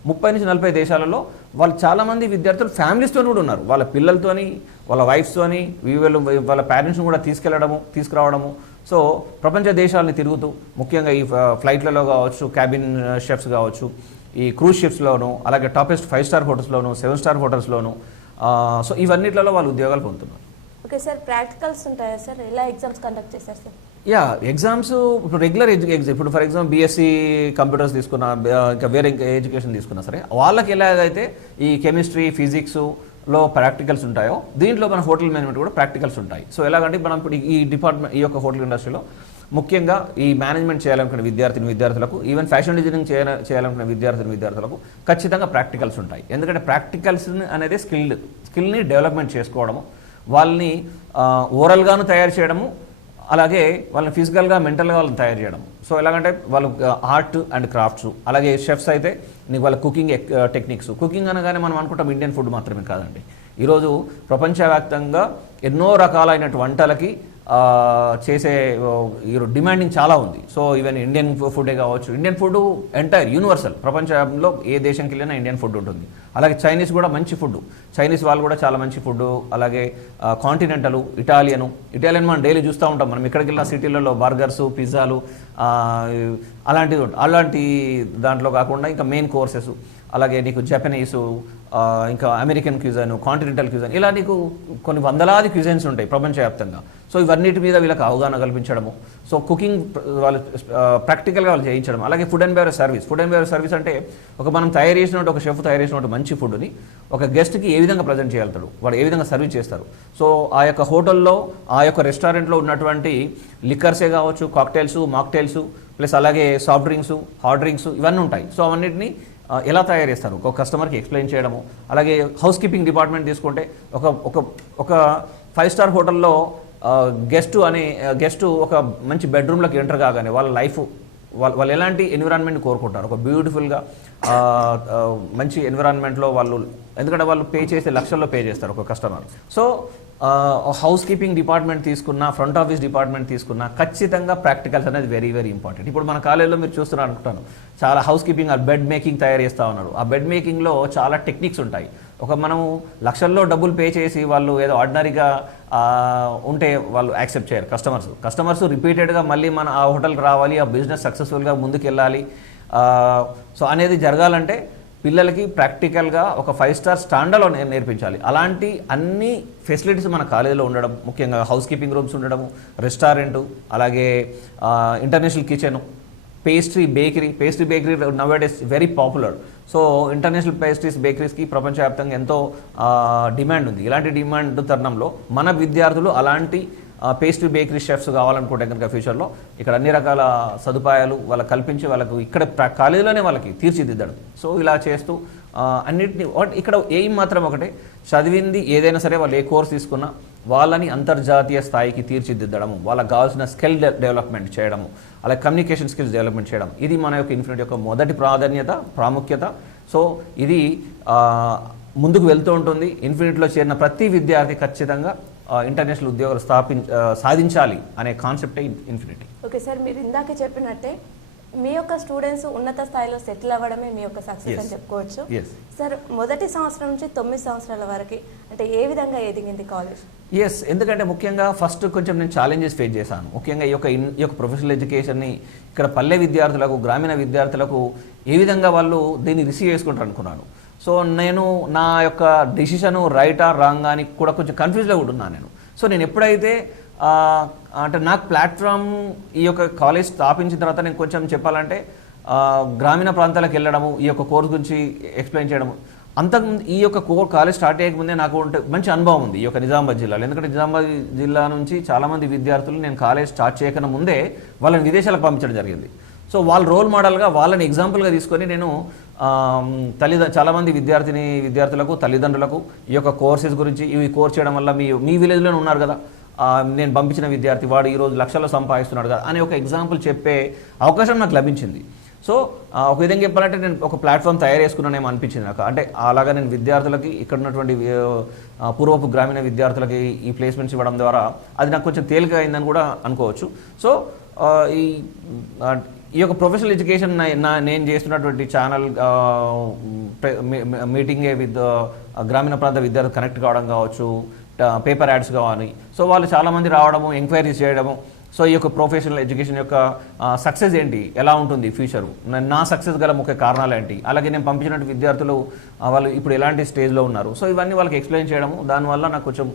30-40 దేశాలలో వాళ్ళు చాలామంది విద్యార్థులు ఫ్యామిలీస్తో కూడా ఉన్నారు. వాళ్ళ పిల్లలతోని, వాళ్ళ వైఫ్స్తోని, వాళ్ళ పేరెంట్స్ని కూడా తీసుకురావడము. సో ప్రపంచ దేశాలని తిరుగుతూ ముఖ్యంగా ఈ ఫ్లైట్లలో కావచ్చు, క్యాబిన్ షెఫ్స్ కావచ్చు, ఈ క్రూజ్ షిప్స్లోను, అలాగే టాపెస్ట్ 5 స్టార్ హోటల్స్లోను, 7 స్టార్ హోటల్స్లోను, సో ఇవన్నిట్లలో వాళ్ళు ఉద్యోగాలు పొందుతున్నారు. ఓకే సార్, ప్రాక్టికల్స్ ఉంటాయా సార్? ఎలా ఎగ్జామ్స్ కండక్ట్ చేస్తారు సార్? ఎగ్జామ్స్ ఇప్పుడు రెగ్యులర్ ఎగ్జామ్, ఇప్పుడు ఫర్ ఎగ్జాంపుల్ బీఎస్సీ కంప్యూటర్స్ తీసుకున్నా, ఇంకా వేరే ఎడ్యుకేషన్ తీసుకున్నా సరే వాళ్ళకి ఎలాగైతే ఈ కెమిస్ట్రీ, ఫిజిక్స్లో ప్రాక్టికల్స్ ఉంటాయో దీంట్లో మన హోటల్ మేనేజ్మెంట్ కూడా ప్రాక్టికల్స్ ఉంటాయి. సో ఎలాగంటే మనం ఇప్పుడు ఈ యొక్క హోటల్ ఇండస్ట్రీలో ముఖ్యంగా ఈ మేనేజ్మెంట్ చేయాలనుకునే విద్యార్థులకు, ఈవెన్ ఫ్యాషన్ డిజైనింగ్ చేయాలనుకునే విద్యార్థులకు ఖచ్చితంగా ప్రాక్టికల్స్ ఉంటాయి. ఎందుకంటే ప్రాక్టికల్స్ అనేది స్కిల్ని డెవలప్మెంట్ చేసుకోవడము, వాళ్ళని ఓరల్గాను తయారు చేయడము, అలాగే వాళ్ళని ఫిజికల్గా, మెంటల్గా వాళ్ళని తయారు చేయడం. సో ఎలాగంటే వాళ్ళు ఆర్ట్ అండ్ క్రాఫ్ట్స్, అలాగే షెఫ్స్ అయితే నీకు వాళ్ళ కుకింగ్ టెక్నిక్స్. కుకింగ్ అనగానే మనం అనుకుంటాం ఇండియన్ ఫుడ్ మాత్రమే కాదండి. ఈరోజు ప్రపంచవ్యాప్తంగా ఎన్నో రకాలైన వంటలకి చేసే డిమాండింగ్ చాలా ఉంది. సో ఈవెన్ ఇండియన్ ఫుడే కావచ్చు, ఇండియన్ ఫుడ్ ఎంటైర్ యూనివర్సల్, ప్రపంచంలో ఏ దేశంకి వెళ్ళినా ఇండియన్ ఫుడ్ ఉంటుంది. అలాగే చైనీస్ కూడా మంచి ఫుడ్, చైనీస్ వాళ్ళు కూడా చాలా మంచి ఫుడ్. అలాగే కాంటినెంటల్, ఇటాలియన్ మనం డైలీ చూస్తూ ఉంటాం. మనం ఇక్కడికి వెళ్ళిన సిటీలలో బర్గర్స్, పిజ్జాలు అలాంటి దాంట్లో కాకుండా ఇంకా మెయిన్ కోర్సెస్, అలాగే నీకు జపనీసు, ఇంకా అమెరికన్ క్యూజన్, కాంటినెంటల్ క్యూజన్, ఇలా నీకు కొన్ని వందలాది క్యూజన్స్ ఉంటాయి ప్రపంచవ్యాప్తంగా. సో ఇవన్నిటి మీద వీళ్ళకి అవగాహన కల్పించడము, సో కుకింగ్ వాళ్ళు ప్రాక్టికల్గా వాళ్ళు చేయించడం. అలాగే ఫుడ్ అండ్ బెవరేజ్ సర్వీస్ అంటే మనం తయారు చేసినట్టు, ఒక షెఫ్ తయారు చేసినట్టు మంచి ఫుడ్ని ఒక గెస్ట్కి ఏ విధంగా ప్రజెంట్ చేయగలుగుతాడు, వాడు ఏ విధంగా సర్వీస్ చేస్తారు. సో ఆ యొక్క హోటల్లో, ఆ యొక్క రెస్టారెంట్లో ఉన్నటువంటి లిక్కర్సే కావచ్చు, కాక్టైల్స్, మాక్టైల్స్, ప్లస్ అలాగే సాఫ్ట్ డ్రింక్స్, హాట్ డ్రింక్స్ ఇవన్నీ ఉంటాయి. సో అవన్నిటిని ఎలా తయారు చేస్తారు ఒక కస్టమర్కి ఎక్స్ప్లెయిన్ చేయడము. అలాగే హౌస్ కీపింగ్ డిపార్ట్మెంట్ తీసుకుంటే ఒక 5 స్టార్ హోటల్లో గెస్ట్ ఒక మంచి బెడ్రూమ్లోకి ఎంటర్ కాగానే వాళ్ళ లైఫ్, వాళ్ళు ఎలాంటి ఎన్విరాన్మెంట్ కోరుకుంటారు, ఒక బ్యూటిఫుల్గా మంచి ఎన్విరాన్మెంట్లో వాళ్ళు, ఎందుకంటే వాళ్ళు పే చేసే లక్షల్లో పే చేస్తారు ఒక customer. So house keeping department తీసుకున్నా, ఫ్రంట్ ఆఫీస్ డిపార్ట్మెంట్ తీసుకున్నా ఖచ్చితంగా ప్రాక్టికల్స్ అనేది వెరీ వెరీ ఇంపార్టెంట్. ఇప్పుడు మన కాలేజీలో మీరు చూస్తున్నారు అనుకుంటాను, చాలా హౌస్ కీపింగ్ బెడ్ మేకింగ్ తయారు చేస్తూ ఉన్నారు. ఆ బెడ్ మేకింగ్లో చాలా టెక్నిక్స్ ఉంటాయి. మనము లక్షల్లో డబ్బులు పే చేసి వాళ్ళు ఏదో ఆర్డినరీగా ఉంటే వాళ్ళు యాక్సెప్ట్ చేయరు. కస్టమర్స్ రిపీటెడ్గా మళ్ళీ మన ఆ హోటల్కి రావాలి, ఆ బిజినెస్ సక్సెస్ఫుల్గా ముందుకెళ్ళాలి. సో అనేది జరగాలంటే పిల్లలకి ప్రాక్టికల్గా ఒక 5 స్టార్ స్టాండర్డ్లో నేర్పించాలి. అలాంటి అన్ని ఫెసిలిటీస్ మన కాలేజీలో ఉండడం, ముఖ్యంగా హౌస్ కీపింగ్ రూమ్స్ ఉండడము, రెస్టారెంటు, అలాగే international kitchen, pastry bakery nowadays very popular. So international pastries బేకరీస్కి ప్రపంచవ్యాప్తంగా ఎంతో డిమాండ్ ఉంది. ఇలాంటి డిమాండ్ తరుణంలో మన విద్యార్థులు అలాంటి పేస్ట్రీ బేకరీ షెఫ్స్ కావాలనుకుంటే కనుక ఫ్యూచర్లో ఇక్కడ అన్ని రకాల సదుపాయాలు వాళ్ళకి కల్పించి వాళ్ళకు ఇక్కడ కాలేజీలోనే వాళ్ళకి తీర్చిదిద్దడం. సో ఇలా చేస్తూ అన్నిటిని ఇక్కడ ఎయిమ్ మాత్రం ఒకటే, చదివింది ఏదైనా సరే వాళ్ళు ఏ కోర్స్ తీసుకున్నా వాళ్ళని అంతర్జాతీయ స్థాయికి తీర్చిదిద్దడము, వాళ్ళకి కావాల్సిన స్కిల్ డెవలప్మెంట్ చేయడము, అలాగే కమ్యూనికేషన్ స్కిల్స్ డెవలప్మెంట్ చేయడం, ఇది మన యొక్క ఇన్ఫినిటీ యొక్క మొదటి ప్రాముఖ్యత. సో ఇది ముందుకు వెళ్తూ ఉంటుంది. ఇన్ఫినిటీలో చేరిన ప్రతి విద్యార్థి ఖచ్చితంగా ఇంటర్నేషనల్ ఉద్యోగాలు సాధించాలి అనే కాన్సెప్టే ఇన్ఫినిటీ. ఓకే సార్, మీరు ఇందాక చెప్పినట్టే మీ యొక్క స్టూడెంట్స్ ఉన్నత స్థాయిలో సెటిల్ అవ్వడమే మీ యొక్క సక్సెస్ అని చెప్పుకోవచ్చు. సార్, మొదటి సంవత్సరం నుంచి 9 సంవత్సరాల వరకు అంటే ఏ విధంగా ఎదిగింది కాలేజ్? ఎందుకంటే ముఖ్యంగా ఫస్ట్ కొంచెం నేను ఛాలెంజెస్ ఫేస్ చేశాను. ముఖ్యంగా ఈ యొక్క ప్రొఫెషనల్ ఎడ్యుకేషన్ని ఇక్కడ పల్లె విద్యార్థులకు, గ్రామీణ విద్యార్థులకు ఏ విధంగా వాళ్ళు దీన్ని రిసీవ్ చేసుకుంటారు అనుకున్నాను. సో నేను నా యొక్క డెసిషను రైటా రాంగ్ అని కూడా కొంచెం కన్ఫ్యూజ్లో కూడా ఉన్నాను నేను. సో నేను ఎప్పుడైతే అంటే నాకు ప్లాట్ఫామ్ ఈ యొక్క కాలేజ్ స్థాపించిన తర్వాత నేను కొంచెం చెప్పాలంటే గ్రామీణ ప్రాంతాలకు వెళ్ళడము, ఈ యొక్క కోర్స్ గురించి ఎక్స్ప్లెయిన్ చేయడము, అంతకుముందు ఈ యొక్క కాలేజ్ స్టార్ట్ అయ్యకముందే నాకు మంచి అనుభవం ఉంది ఈ యొక్క నిజామాబాద్ జిల్లాలో. ఎందుకంటే నిజామాబాద్ జిల్లా నుంచి చాలామంది విద్యార్థులు నేను కాలేజ్ స్టార్ట్ చేయకన్నా ముందే వాళ్ళని విదేశాలకు పంపించడం జరిగింది. సో వాళ్ళ రోల్ మోడల్గా, వాళ్ళని ఎగ్జాంపుల్గా తీసుకొని నేను చాలామంది విద్యార్థులకు, తల్లిదండ్రులకు ఈ యొక్క కోర్సెస్ గురించి, ఇవి కోర్స్ చేయడం వల్ల మీ విలేజ్లోనే ఉన్నారు కదా, నేను పంపించిన విద్యార్థి వాడు ఈరోజు లక్షల్లో సంపాదిస్తున్నాడు కదా అనే ఒక ఎగ్జాంపుల్ చెప్పే అవకాశం నాకు లభించింది. సో ఒక విధంగా చెప్పాలంటే నేను ఒక ప్లాట్ఫామ్ తయారు చేసుకున్నానేమో అనిపించింది నాకు. అంటే అలాగా నేను విద్యార్థులకి, ఇక్కడ ఉన్నటువంటి పూర్వపు గ్రామీణ విద్యార్థులకి ఈ ప్లేస్మెంట్స్ ఇవ్వడం ద్వారా అది నాకు కొంచెం తేలిక అయిందని కూడా అనుకోవచ్చు. సో ఈ యొక్క ప్రొఫెషనల్ ఎడ్యుకేషన్ నేను చేస్తున్నటువంటి ఛానల్ మీటింగే విత్ గ్రామీణ ప్రాంత విద్యార్థులు కనెక్ట్ కావడం కావచ్చు, పేపర్ యాడ్స్ కావాలి. సో వాళ్ళు చాలామంది రావడము, ఎంక్వైరీస్ చేయడము. సో ఈ యొక్క ప్రొఫెషనల్ ఎడ్యుకేషన్ యొక్క సక్సెస్ ఏంటి, ఎలా ఉంటుంది ఫ్యూచరు, నా సక్సెస్ గల ముఖ్య కారణాలు ఏంటి, అలాగే నేను పంపించినట్టు విద్యార్థులు వాళ్ళు ఇప్పుడు ఎలాంటి స్టేజ్లో ఉన్నారు, సో ఇవన్నీ వాళ్ళకి ఎక్స్ప్లెయిన్ చేయడము, దానివల్ల నాకు కొంచెం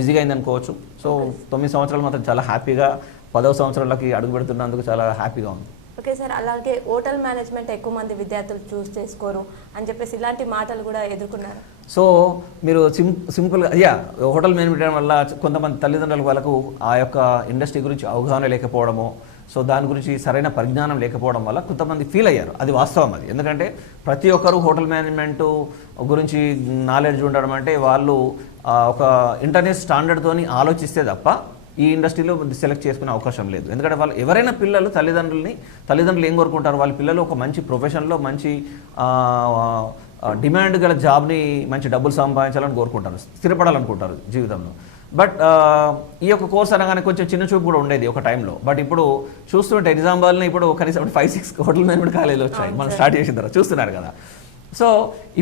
ఈజీగా అయింది అనుకోవచ్చు. సో 9 సంవత్సరాలు మాత్రం చాలా హ్యాపీగా, 10వ సంవత్సరాలకి అడుగు పెడుతున్నందుకు చాలా హ్యాపీగా ఉంది. ఓకే సార్, అలాగే హోటల్ మేనేజ్మెంట్ ఎక్కువ మంది విద్యార్థులు చూస్ చేసుకోరు అని చెప్పేసి ఇలాంటి మాటలు కూడా ఎదుర్కొన్నారు. సో మీరు సింపుల్గా హోటల్ మేనేజ్మెంట్ వల్ల కొంతమంది తల్లిదండ్రుల వాళ్ళకు ఆ యొక్క ఇండస్ట్రీ గురించి అవగాహన లేకపోవడము, సో దాని గురించి సరైన పరిజ్ఞానం లేకపోవడం వల్ల కొంతమంది ఫీల్ అయ్యారు. అది వాస్తవం అది. ఎందుకంటే ప్రతి ఒక్కరు హోటల్ మేనేజ్మెంట్ గురించి నాలెడ్జ్ ఉండడం అంటే వాళ్ళు ఒక ఇంటర్నేషనల్ స్టాండర్డ్తోని ఆలోచిస్తే తప్ప ఈ ఇండస్ట్రీలో సెలెక్ట్ చేసుకునే అవకాశం లేదు. ఎందుకంటే వాళ్ళు ఎవరైనా పిల్లలు తల్లిదండ్రులు ఏం కోరుకుంటారు, వాళ్ళ పిల్లలు ఒక మంచి ప్రొఫెషన్లో మంచి డిమాండ్ గల జాబ్ని, మంచి డబ్బులు సంపాదించాలని కోరుకుంటారు, స్థిరపడాలనుకుంటారు జీవితంలో. బట్ ఈ యొక్క కోర్స్ అనగానే కొంచెం చిన్న చూపు కూడా ఉండేది ఒక టైంలో. బట్ ఇప్పుడు చూస్తుంటే నిజామాబాద్లో ఇప్పుడు కనీసం 5-6 హోటల్ మేనేజ్మెంట్ కాలేజీలు వచ్చాయి మనం స్టార్ట్ చేసిన తర్వాత, చూస్తున్నారు కదా. సో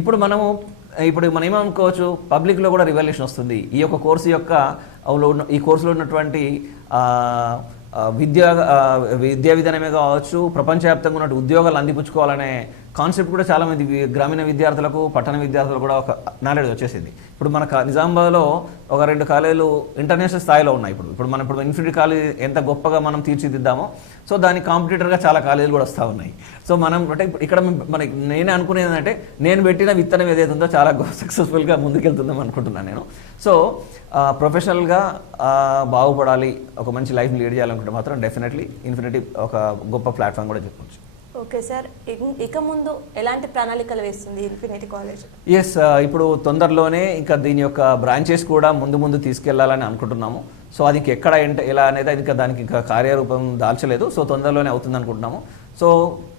ఇప్పుడు మనం ఏమనుకోవచ్చు, పబ్లిక్లో కూడా రివల్యూషన్ వస్తుంది. ఈ యొక్క కోర్సు ఈ కోర్సులో ఉన్నటువంటి విద్యా విధానమే కావచ్చు, ప్రపంచవ్యాప్తంగా ఉన్న ఉద్యోగాలు అందిపుచ్చుకోవాలనే కాన్సెప్ట్ కూడా చాలామంది గ్రామీణ విద్యార్థులకు, పట్టణ విద్యార్థులకు కూడా ఒక నాలెడ్జ్ వచ్చేసింది. ఇప్పుడు మన నిజామాబాద్లో ఒక 2 కాలేజీలు ఇంటర్నేషనల్ స్థాయిలో ఉన్నాయి. ఇప్పుడు మనం ఇన్ఫినిటీ కాలేజ్ ఎంత గొప్పగా మనం తీర్చిదిద్దామో, సో దాని కాంపిటీటర్గా చాలా కాలేజీలు కూడా వస్తూ ఉన్నాయి. సో మనం అంటే ఇక్కడ నేనే అనుకునేది ఏంటంటే, నేను పెట్టిన విత్తనం ఏదైతే ఉందో చాలా సక్సెస్ఫుల్గా ముందుకెళ్తుందాం అనుకుంటున్నాను నేను. సో ప్రొఫెషనల్గా బాగుపడాలి, ఒక మంచి లైఫ్ లీడ్ చేయాలనుకుంటే మాత్రం డెఫినెట్లీ ఇన్ఫినిటీ ఒక గొప్ప ప్లాట్ఫామ్ కూడా చెప్పవచ్చు. ఓకే సార్, ఇక ముందు ఎలాంటి ప్రణాళికలు వేస్తుంది ఇన్ఫినిటీ కాలేజ్? ఎస్, ఇప్పుడు తొందరలోనే ఇంకా దీని యొక్క బ్రాంచెస్ కూడా ముందు ముందు తీసుకెళ్లాలని అనుకుంటున్నాము. సో అది ఎక్కడ ఎలా అనేది ఇంకా దానికి ఇంకా కార్యరూపం దాల్చలేదు. సో తొందరలోనే అవుతుంది అనుకుంటున్నాము. సో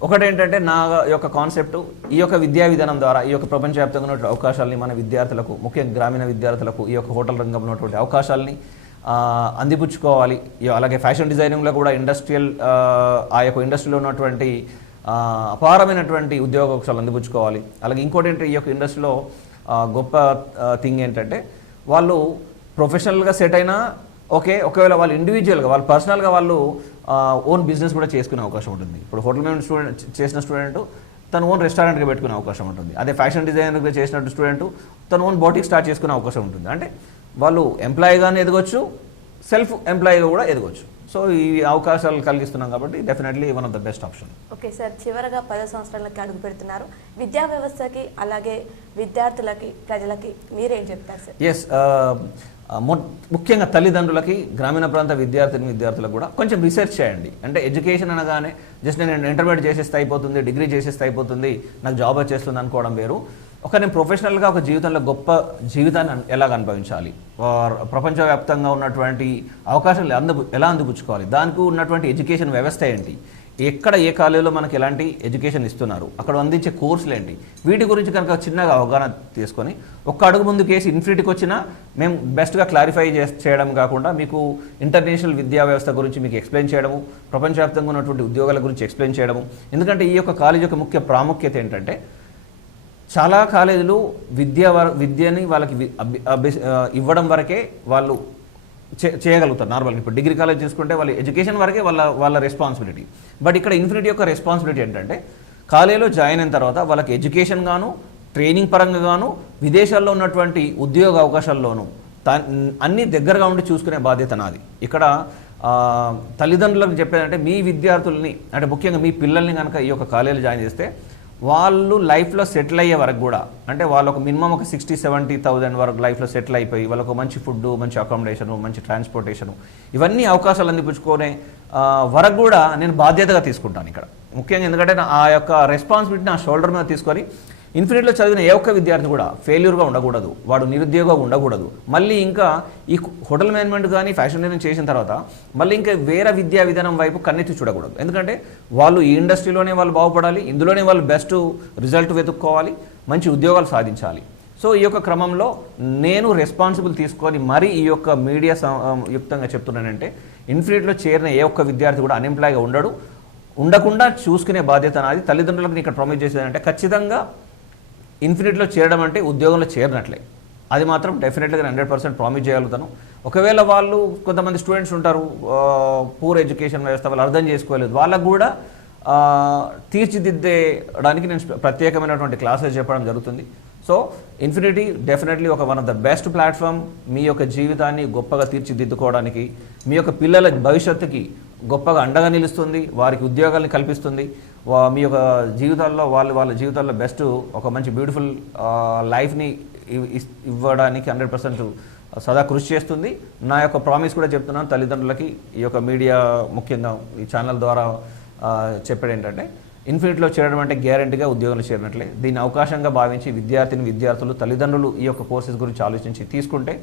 ఒకటేంటంటే నా యొక్క కాన్సెప్ట్, ఈ యొక్క విద్యా విధానం ద్వారా ఈ యొక్క ప్రపంచవ్యాప్తంగా ఉన్నటువంటి అవకాశాలని మన విద్యార్థులకు, ముఖ్యంగా గ్రామీణ విద్యార్థులకు ఈ యొక్క హోటల్ రంగంలో ఉన్నటువంటి అవకాశాలని అందిపుచ్చుకోవాలి. అలాగే ఫ్యాషన్ డిజైనింగ్లో కూడా ఇండస్ట్రియల్ ఆ యొక్క ఇండస్ట్రీలో ఉన్నటువంటి అపారమైనటువంటి ఉద్యోగ అవకాశాలు అందిపుచ్చుకోవాలి. అలాగే ఇంకోటి ఏంటంటే ఈ యొక్క ఇండస్ట్రీలో గొప్ప థింగ్ ఏంటంటే వాళ్ళు ప్రొఫెషనల్గా సెట్ అయినా ఓకే, ఒకవేళ వాళ్ళు ఇండివిజువల్గా వాళ్ళు పర్సనల్గా వాళ్ళు ఓన్ బిజినెస్ కూడా చేసుకునే అవకాశం ఉంటుంది. ఇప్పుడు హోటల్ మేనేజ్మెంట్ స్టూడెంట్ చేసిన స్టూడెంట్ తన ఓన్ రెస్టారెంట్గా పెట్టుకునే అవకాశం ఉంటుంది. అదే ఫ్యాషన్ డిజైనర్గా చేసినట్టు స్టూడెంట్ తన ఓన్ బౌటిక్ స్టార్ట్ చేసుకునే అవకాశం ఉంటుంది. అంటే వాళ్ళు ఎంప్లాయీగానే ఎదగొచ్చు, సెల్ఫ్ ఎంప్లాయీగా కూడా ఎదగొచ్చు. సో ఈ అవకాశాలు కలిగిస్తున్నాం కాబట్టి definitely one of the best option. Okay sir, చివరగా 10 సంవత్సరాలకి అడుగు పెడుతున్నారు. విద్యా వ్యవస్థకి అలాగే విద్యార్థులకి, ప్రజలకి మీరేం చెప్తారు సార్? ఎస్, ముఖ్యంగా తల్లిదండ్రులకి, గ్రామీణ ప్రాంత విద్యార్థులకు కూడా కొంచెం రీసెర్చ్ చేయండి. అంటే ఎడ్యుకేషన్ అనగానే జస్ట్ నేను ఇంటర్మీడియట్ చేసేస్తే అయిపోతుంది, డిగ్రీ చేసేస్తే అయిపోతుంది, నాకు జాబ్ వచ్చేస్తుంది అనుకోవడం వేరు. నేను ప్రొఫెషనల్గా ఒక జీవితంలో గొప్ప జీవితాన్ని ఎలాగ అనుభవించాలి, ప్రపంచవ్యాప్తంగా ఉన్నటువంటి అవకాశాలు ఎలా అందిపుచ్చుకోవాలి, దానికి ఉన్నటువంటి ఎడ్యుకేషన్ వ్యవస్థ ఏంటి, ఎక్కడ ఏ కాలేజీలో మనకి ఎలాంటి ఎడ్యుకేషన్ ఇస్తున్నారు, అక్కడ అందించే కోర్సులు ఏంటి, వీటి గురించి కనుక చిన్నగా అవగాహన తీసుకొని ఒక్క అడుగు ముందు కేసు ఇన్ఫినిటీకి వచ్చినా మేము బెస్ట్గా క్లారిఫై చేయడం కాకుండా మీకు ఇంటర్నేషనల్ విద్యా వ్యవస్థ గురించి మీకు ఎక్స్ప్లెయిన్ చేయడము, ప్రపంచవ్యాప్తంగా ఉన్నటువంటి ఉద్యోగాల గురించి ఎక్స్ప్లెయిన్ చేయడము. ఎందుకంటే ఈ యొక్క కాలేజ్ యొక్క ముఖ్య ప్రాముఖ్యత ఏంటంటే చాలా కాలేజీలు విద్యని వాళ్ళకి ఇవ్వడం వరకే వాళ్ళు చేయగలుగుతారు. నార్మల్గా ఇప్పుడు డిగ్రీ కాలేజ్ చూసుకుంటే వాళ్ళ ఎడ్యుకేషన్ వరకే వాళ్ళ రెస్పాన్సిబిలిటీ. బట్ ఇక్కడ ఇన్ఫినిటీ యొక్క రెస్పాన్సిబిలిటీ ఏంటంటే కాలేజీలో జాయిన్ అయిన తర్వాత వాళ్ళకి ఎడ్యుకేషన్ గాను, ట్రైనింగ్ పరంగా గాను, విదేశాల్లో ఉన్నటువంటి ఉద్యోగ అవకాశాల్లోనూ అన్నీ దగ్గరగా ఉండి చూసుకునే బాధ్యత నాది. ఇక్కడ తల్లిదండ్రులకు చెప్పేదంటే మీ విద్యార్థుల్ని, అంటే ముఖ్యంగా మీ పిల్లల్ని కనుక ఈ యొక్క కాలేజీలో జాయిన్ చేస్తే వాళ్ళు లైఫ్లో సెటిల్ అయ్యే వరకు కూడా, అంటే వాళ్ళకు మినిమం ఒక 60-70,000 వరకు లైఫ్లో సెటిల్ అయిపోయి వాళ్ళకు మంచి ఫుడ్, మంచి అకామిడేషను, మంచి ట్రాన్స్పోర్టేషను, ఇవన్నీ అవకాశాలు అందిపుచ్చుకునే వరకు కూడా నేను బాధ్యతగా తీసుకుంటాను ఇక్కడ. ముఖ్యంగా ఎందుకంటే ఆ యొక్క రెస్పాన్సిబిలిటీ నా షోల్డర్ మీద తీసుకొని ఇన్ఫినిటీలో చదివిన ఏ ఒక్క విద్యార్థి కూడా ఫెయిల్యూర్గా ఉండకూడదు, వాడు నిరుద్యోగంగా ఉండకూడదు. మళ్ళీ ఇంకా ఈ హోటల్ మేనేజ్మెంట్ కానీ ఫ్యాషన్ డిజైనింగ్ చేసిన తర్వాత మళ్ళీ ఇంకా వేరే విద్యా విధానం వైపు కన్నెత్తి చూడకూడదు. ఎందుకంటే వాళ్ళు ఈ ఇండస్ట్రీలోనే వాళ్ళు బాగుపడాలి, ఇందులోనే వాళ్ళు బెస్ట్ రిజల్ట్ వెతుక్కోవాలి, మంచి ఉద్యోగాలు సాధించాలి. సో ఈ యొక్క క్రమంలో నేను రెస్పాన్సిబుల్ తీసుకొని మరీ ఈ యొక్క మీడియా యుక్తంగా చెప్తున్నానంటే ఇన్ఫినిటీలో చేరిన ఏ ఒక్క విద్యార్థి కూడా అన్ఎంప్లాయ్గా ఉండకుండా చూసుకునే బాధ్యత నాది. తల్లిదండ్రులకు ఇక్కడ ప్రామిస్ చేసేదంటే ఖచ్చితంగా ఇన్ఫినిటీలో చేరడం అంటే ఉద్యోగంలో చేరినట్లే. అది మాత్రం డెఫినెట్గా 100% ప్రామిస్ చేయగలుగుతాను. ఒకవేళ వాళ్ళు కొంతమంది స్టూడెంట్స్ ఉంటారు పూర్ ఎడ్యుకేషన్ వ్యవస్థ వాళ్ళు అర్థం చేసుకోలేదు, వాళ్ళకు కూడా తీర్చిదిద్దేయడానికి నేను ప్రత్యేకమైనటువంటి క్లాసెస్ చెప్పడం జరుగుతుంది. So infinity definitely one of the best platform మీ యొక్క జీవితాన్ని గొప్పగా తీర్చిదిద్దుకోవడానికి, మీ యొక్క పిల్లల భవిష్యత్తుకి గొప్పగా అండగా నిలుస్తుంది, వారికి ఉద్యోగాల్ని కల్పిస్తుంది, మీ యొక్క జీవితాల్లో వాళ్ళ జీవితాల్లో బెస్ట్ ఒక మంచి బ్యూటిఫుల్ లైఫ్ని ఇవ్వడానికి 100% సదా కృషి చేస్తుంది. నా యొక్క ప్రామిస్ కూడా చెప్తున్నాను తల్లిదండ్రులకి, ఈ యొక్క మీడియా ముఖ్యంగా ఈ ఛానల్ ద్వారా చెప్పేది ఏంటంటే ఇన్ఫినిటీలో చేరడం అంటే గ్యారంటీగా ఉద్యోగంలో చేరినట్లే. దీన్ని అవకాశంగా భావించి విద్యార్థులు, తల్లిదండ్రులు ఈ యొక్క కోర్సెస్ గురించి ఆలోచించి తీసుకుంటే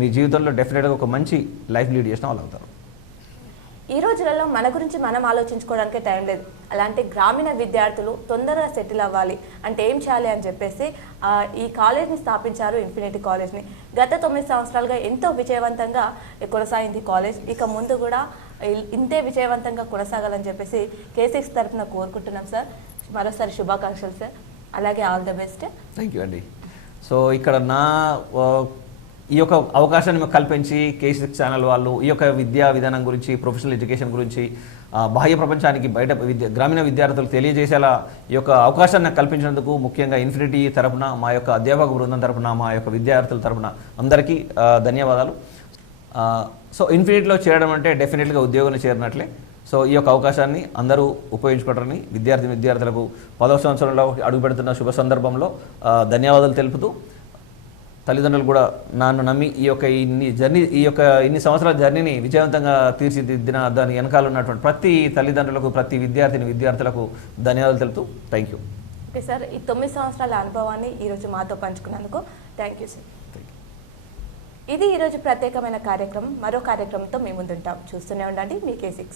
మీ జీవితంలో డెఫినెట్గా ఒక మంచి లైఫ్ లీడ్ చేసిన వాళ్ళు అవుతారు. ఈ రోజులలో మన గురించి మనం ఆలోచించుకోవడానికే టైం లేదు. అలాంటి గ్రామీణ విద్యార్థులు తొందరగా సెటిల్ అవ్వాలి అంటే ఏం చేయాలి అని చెప్పేసి ఈ కాలేజ్ని స్థాపించారు, ఇన్ఫినిటీ కాలేజ్ని. గత 9 సంవత్సరాలుగా ఎంతో విజయవంతంగా కొనసాగింది కాలేజ్. ఇక ముందు కూడా ఇంతే విజయవంతంగా కొనసాగాలని చెప్పేసి K6 తరఫున కోరుకుంటున్నాం సార్. మరోసారి శుభాకాంక్షలు సార్, అలాగే all the best. Thank you అండి. సో ఇక్కడ ఈ యొక్క అవకాశాన్ని మాకు కల్పించి K6 ఛానల్ వాళ్ళు ఈ యొక్క విద్యా విధానం గురించి, ప్రొఫెషనల్ ఎడ్యుకేషన్ గురించి బాహ్య ప్రపంచానికి బయట గ్రామీణ విద్యార్థులకు తెలియజేసేలా ఈ యొక్క అవకాశాన్ని కల్పించినందుకు ముఖ్యంగా ఇన్ఫినిటీ తరఫున, మా యొక్క అధ్యాపక బృందం తరఫున, మా యొక్క విద్యార్థుల తరఫున అందరికీ ధన్యవాదాలు. సో ఇన్ఫినిటీలో చేరడం అంటే డెఫినెట్గా ఉద్యోగంలో చేరినట్లే. సో ఈ యొక్క అవకాశాన్ని అందరూ ఉపయోగించుకోవటాన్ని విద్యార్థులకు 10వ సంవత్సరంలో అడుగుపెడుతున్న శుభ సందర్భంలో ధన్యవాదాలు తెలుపుతూ తల్లిదండ్రులు కూడా నన్ను నమ్మి ఈ యొక్క ఇన్ని సంవత్సరాల జర్నీని విజయవంతంగా తీర్చిదిద్దిన దాని వెనకాల ఉన్నటువంటి ప్రతి తల్లిదండ్రులకు, ప్రతి విద్యార్థులకు ధన్యవాదాలు తెలుపుతూ థ్యాంక్ యూ. ఓకే సార్, ఈ 9 సంవత్సరాల అనుభవాన్ని ఈరోజు మాతో పంచుకున్నందుకు థ్యాంక్ యూ సార్. ఇది ఈరోజు ప్రత్యేకమైన కార్యక్రమం. మరో కార్యక్రమంతో మీ ముందుంటాం. చూస్తూనే ఉండండి మీ K6.